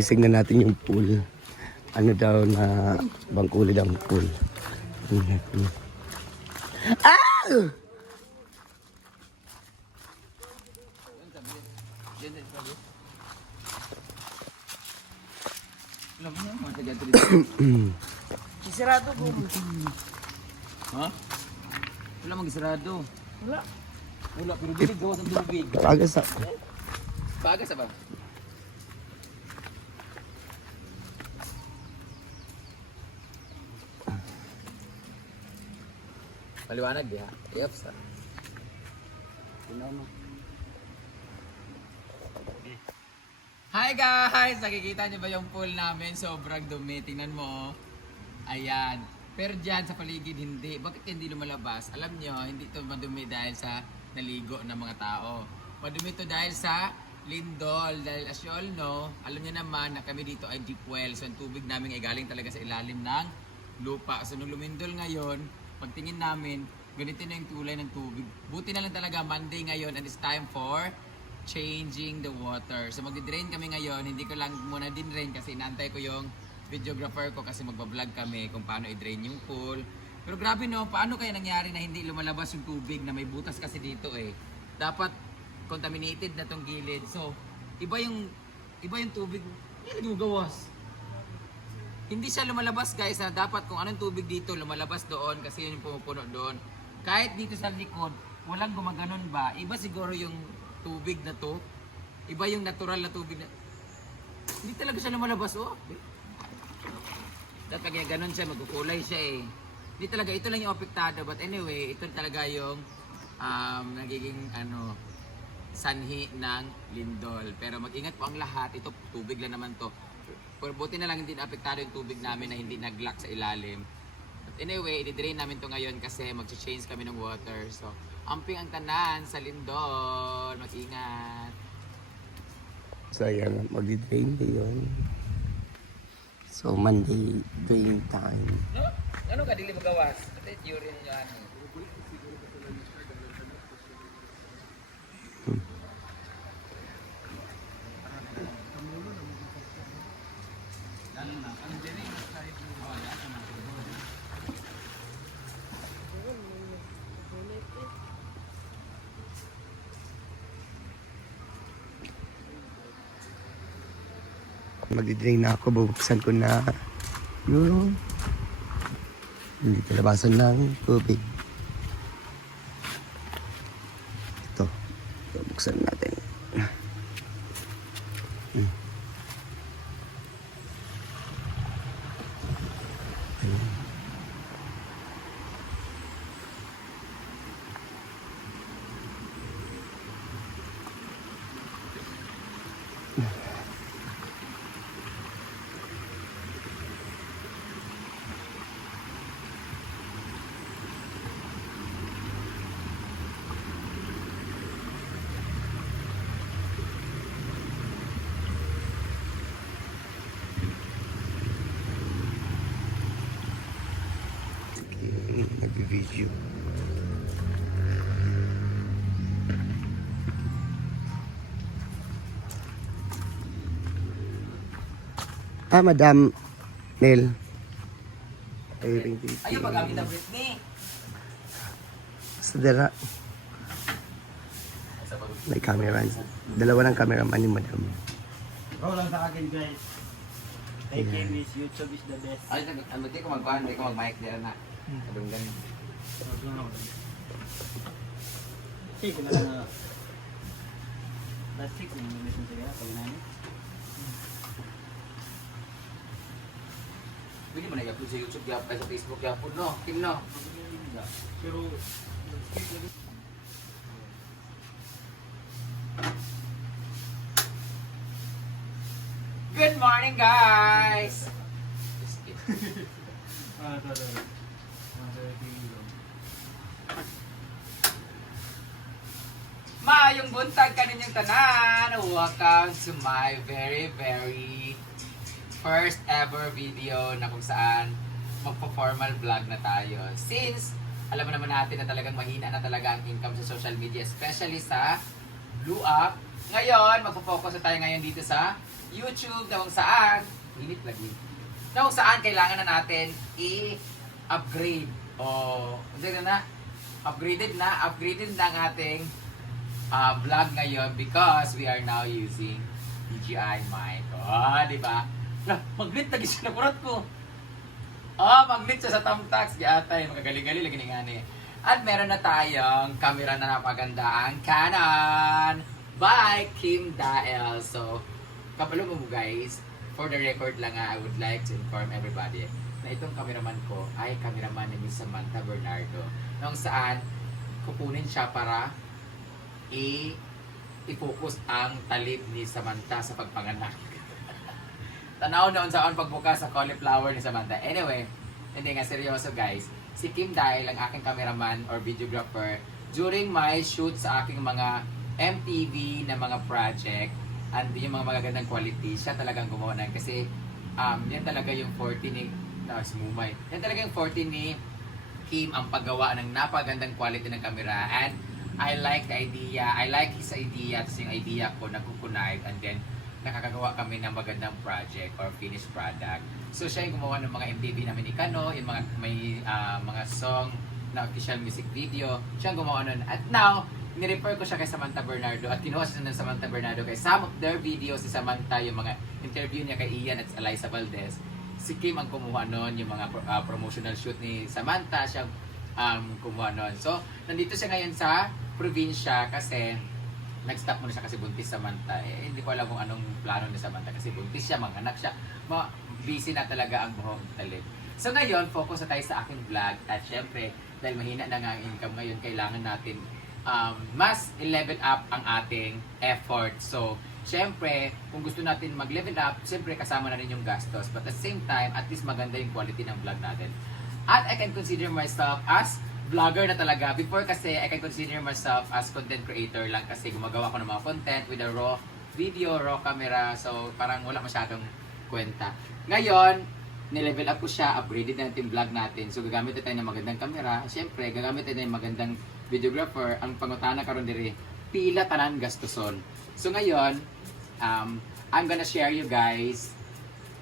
Guys, tignan natin yung pool. Ano daw na bangkulid ang pool. Ah! Isirado ko. Ha? Wala mag-isarado. Wala. Wala, pero bilig gawas ang tubig. Aga sa... Pagas ba? Paliwanag di ha? Yeps ha? Hi guys! Nakikita niyo ba yung pool namin? Sobrang dumi. Tingnan mo. Ayan. Pero dyan sa paligid hindi. Bakit hindi lumalabas? Alam nyo, hindi ito madumi dahil sa naligo ng mga tao. Madumi ito dahil sa lindol. Dahil as you all know, alam nyo naman na kami dito ay deep well. So ang tubig namin ay galing talaga sa ilalim ng lupa. So nung lumindol ngayon, pagtingin namin, ganito na yung tulay ng tubig. Buti na lang talaga Monday ngayon and it's time for changing the water. So magdi-drain kami ngayon. Hindi ko lang muna din-drain kasi inaantay ko yung videographer ko kasi magbablog kami kung paano i-drain yung pool. Pero grabe no, paano kaya nangyari na hindi lumalabas yung tubig na may butas kasi dito eh. Dapat contaminated na tong gilid. So, iba yung tubig, hindi gawas. Hindi siya lumalabas guys na dapat kung anong tubig dito lumalabas doon kasi yun yung pumupuno doon. Kahit dito sa likod, walang gumaganon ba? Iba siguro yung tubig na to. Iba yung natural na tubig na... Hindi talaga siya lumalabas oh. Dapat kaya ganun siya, magkukulay siya eh. Hindi talaga, ito lang yung apektado. But anyway, ito talaga yung nagiging sanhi ng lindol. Pero mag-ingat po ang lahat. Ito, tubig lang naman to. Pero buti na lang hindi na-apektado yung tubig namin na hindi nag-lock sa ilalim. But anyway, i-drain namin to ngayon kasi mag-change kami ng water. So, amping ang tanan sa lindol. Mag-ingat. So, ayan, mag-drain na yun. So, Monday, drain time. No? Ano ka, dili magawas? Kasi urine nyo ano. Magdi-drain na ako, bubuksan ko na yung hindi talabasan ng tubig. Ito, bubuksan natin. Nag-video. Madam Nel. Ayaw magamit ang Britney. Sa dara. May camera. Dalawa ng cameraman ni Madam. Bro lang sa akin guys. Thank you, Miss. YouTube is the best. Ay, hindi ko mag-ban, hindi ko mag-mic dito na. Kadunggan. Sige, kung na plastic, kung namisin siya, pag namin. Pwede mo na-upload sa YouTube, sa Facebook, yapon no? Kim no? Pero, Good morning guys! Maayong buntag kaninyong tanan! Welcome to my very first ever video na kung saan magpo-formal vlog na tayo. Since alam mo naman natin na talagang mahina na talaga ang income sa social media, especially sa Blue Up. Ngayon, magpo-focus na tayo ngayon dito sa YouTube na kung saan, init lagi, na kung saan kailangan na natin i-upgrade. Upgraded na ang ating vlog ngayon because we are now using DJI mic. Di ba? Maglit lagi siya, nakurat ko. Maglit siya sa thumbtacks. Yatay, magagaling-galing lagi nga ni. At meron na tayong camera na napaganda, ang Canon by Kim Dael. So, kapalo mo guys, for the record lang I would like to inform everybody na itong cameraman ko ay cameraman ni Miss Samantha Bernardo. Nung saan, kukunin siya para i-focus ang talib ni Samantha sa pagpanganak. Tanaw noon sa pagbukas sa cauliflower ni Samantha. Anyway, hindi nga seryoso guys. Si Kim Dael, ang aking cameraman or videographer, during my shoot sa aking mga MTV na mga project, and yung mga magagandang quality, siya talagang gumawa na. Kasi yan talaga yung 40 ni, sumumay. Yan talaga yung 40 ni Kim ang paggawa ng napagandang quality ng camera. And I like the idea, I like his idea, tapos yung idea ko nagkukunay, and then nakakagawa kami ng magandang project or finished product. So siya yung gumawa ng mga MTV namin ni Kano, yung mga may mga song na official music video, siya ang gumawa nun. At now, nirefer ko siya kay Samantha Bernardo at kinuha siya ng Samantha Bernardo kay some of their videos si Samantha, yung mga interview niya kay Ian at Eliza Valdez. Si Kim ang kumuha nun, yung mga promotional shoot ni Samantha, siya kumuha nun. So, nandito siya ngayon sa probinsya kasi nag-stop muna siya kasi buntis Samantha. Hindi ko alam kung anong plano ni Samantha kasi buntis siya, mga anak siya. Busy na talaga ang buhong talib. So ngayon, focus na tayo sa aking vlog. At syempre, dahil mahina na nga ang income ngayon, kailangan natin mas i-level up ang ating effort. So, syempre, kung gusto natin mag-level up, syempre kasama na rin yung gastos. But at the same time, at least maganda yung quality ng vlog natin. At I can consider myself as vlogger na talaga. Before kasi, I can consider myself as content creator lang kasi gumagawa ko ng mga content with a raw video, raw camera. So, parang wala masyadong kwenta. Ngayon, nilevel up ko siya, upgraded na natin vlog natin. So, gagamit tayo ng magandang camera. Siyempre, gagamit tayo ng magandang videographer. Ang pangutana karon diri, pila tanan gastuson. So, ngayon, I'm gonna share you guys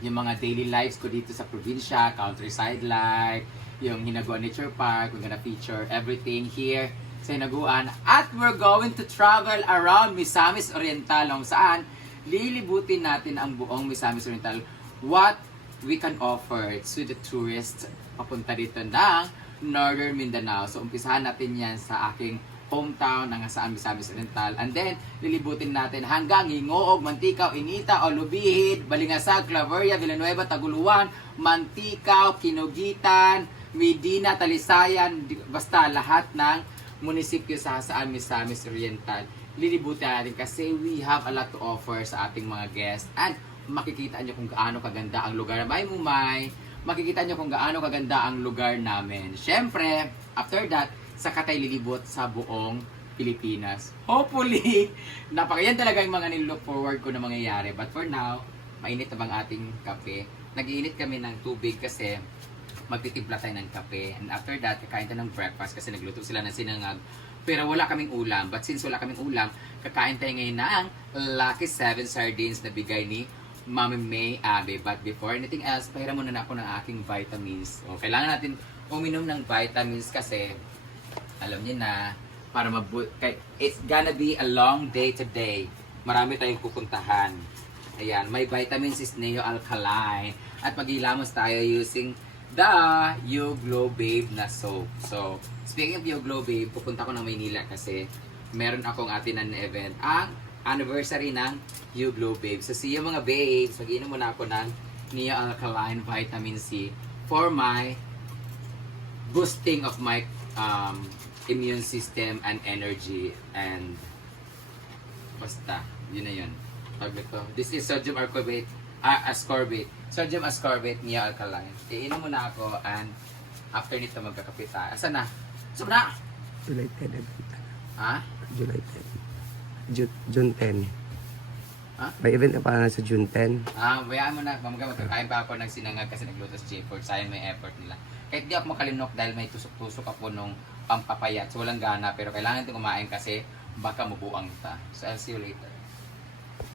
yung mga daily lives ko dito sa probinsya, countryside life, yung Hinaguan Nature Park. We're gonna feature everything here sa Hinaguan. At we're going to travel around Misamis Oriental, kung saan lilibutin natin ang buong Misamis Oriental. What we can offer to the tourists papunta dito ng Northern Mindanao. So, umpisahan natin yan sa aking hometown ng saan Misamis Oriental. And then, lilibutin natin hanggang Hingoog, Mantikao, Inita, Olubihid, Balingasag, Claveria, Villanueva, Taguluan, Mantikao, Kinugitan, Medina, Talisayan, basta lahat ng munisipyo sa saan Misamis Oriental. Lilibutin natin kasi we have a lot to offer sa ating mga guests. And makikita nyo kung gaano kaganda ang lugar. Makikita nyo kung gaano kaganda ang lugar namin. Siyempre, after that, saka tayo lilibot sa buong Pilipinas. Hopefully, napakayan talaga yung mga nilook forward ko na mangyayari. But for now, mainit na bang ating kape? Nag-iinit kami ng tubig kasi magtitimpla tayo ng kape. And after that, kakain tayo ng breakfast kasi nagluto sila ng sinangag. Pero wala kaming ulam. But since wala kaming ulam, kakain tayo ngayon ng Lucky 7 sardines na bigay ni Mami May Abe. But before anything else, pahiram muna na ako ng aking vitamins. O, kailangan natin uminom ng vitamins kasi alam niyo na, para it's gonna be a long day today. Marami tayong pupuntahan. Ayan, may vitamins is Neo Alkaline. At maghilamos tayo using the You Glow Babe na soap. So, speaking of You Glow Babe, pupunta ko ng Maynila kasi meron akong atinan na event. Ang anniversary ng You Glow Babe. So, see you mga babes. Mag-inom muna ako ng Neo Alkaline Vitamin C for my boosting of my immune system and energy. And basta, yun na yun. Tawag ito. This is sodium ascorbate. Sodium ascorbate Neo Alkaline. Iinom muna ako and after nito magkakape tayo. Asa na? Saan na? July 10 event. Ha? July 10. June 10. Ha? May event na pa sa June 10. Bayaan mo na. Magkakain pa ako ng sinangag kasi nagluto sa J-Ford. Sayang may effort nila. Kahit di ako makalinok dahil may tusok-tusok ako nung pampapayat. So walang gana pero kailangan ito kumain kasi baka mabuang ta. So I'll see you later.